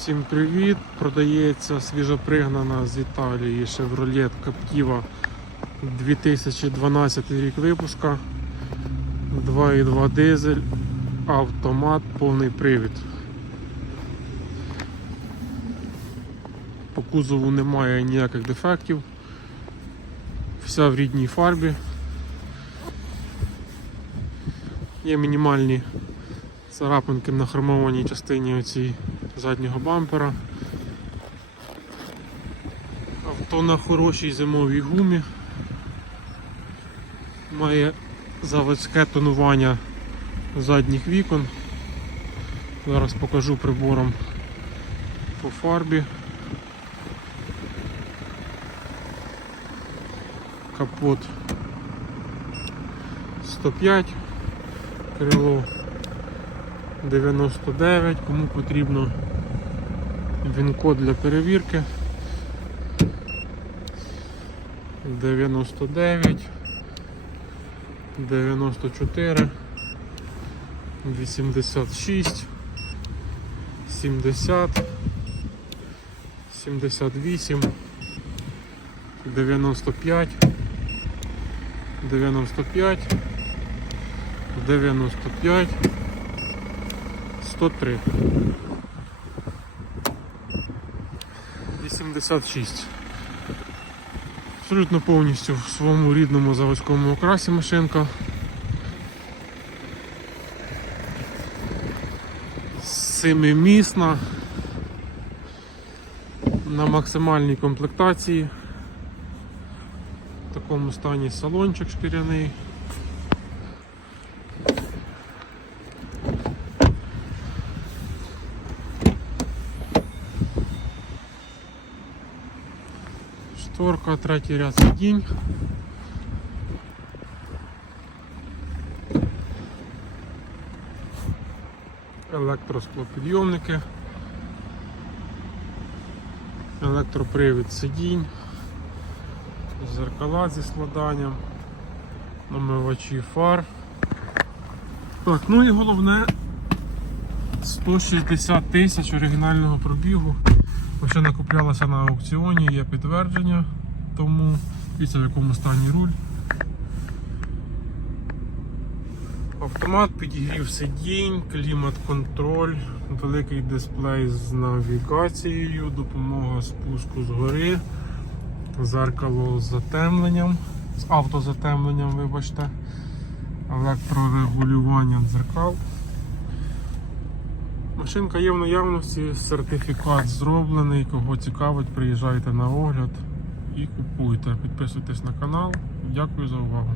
Всім привіт! Продається свіжопригнана з Італії Chevrolet Captiva 2012 рік випуска. 2.2 дизель, автомат, повний привід. По кузову немає ніяких дефектів. Вся в рідній фарбі. Є мінімальні царапинки на хромованій частині оцій заднього бампера. Авто на хорошій зимовій гумі. Має заводське тонування задніх вікон. Зараз покажу прибором по фарбі. Капот 105, крило 99, кому потрібно він-код для перевірки. 99, 94, 86, 70, 78, 95, 95, 95, 103. 86. Абсолютно повністю в своєму рідному заводському окрасі машинка. Семимісна. На максимальній комплектації. В такому стані салончик шкіряний. Шторка, третій ряд сидінь. Електросклопідйомники. Електропривід сидінь. Зеркала зі складанням. Намивачі фар. Так, ну і головне 160 тисяч оригінального пробігу. Машина куплялася на аукціоні, є підтвердження, тому дивіться в якому стані руль. Автомат підігрів сидінь, клімат-контроль, великий дисплей з навігацією, допомога спуску згори, зеркало з затемленням, з автозатемленням, вибачте, електрорегулювання дзеркал. Машинка є в наявності, сертифікат зроблений. Кого цікавить, приїжджайте на огляд і купуйте. Підписуйтесь на канал. Дякую за увагу.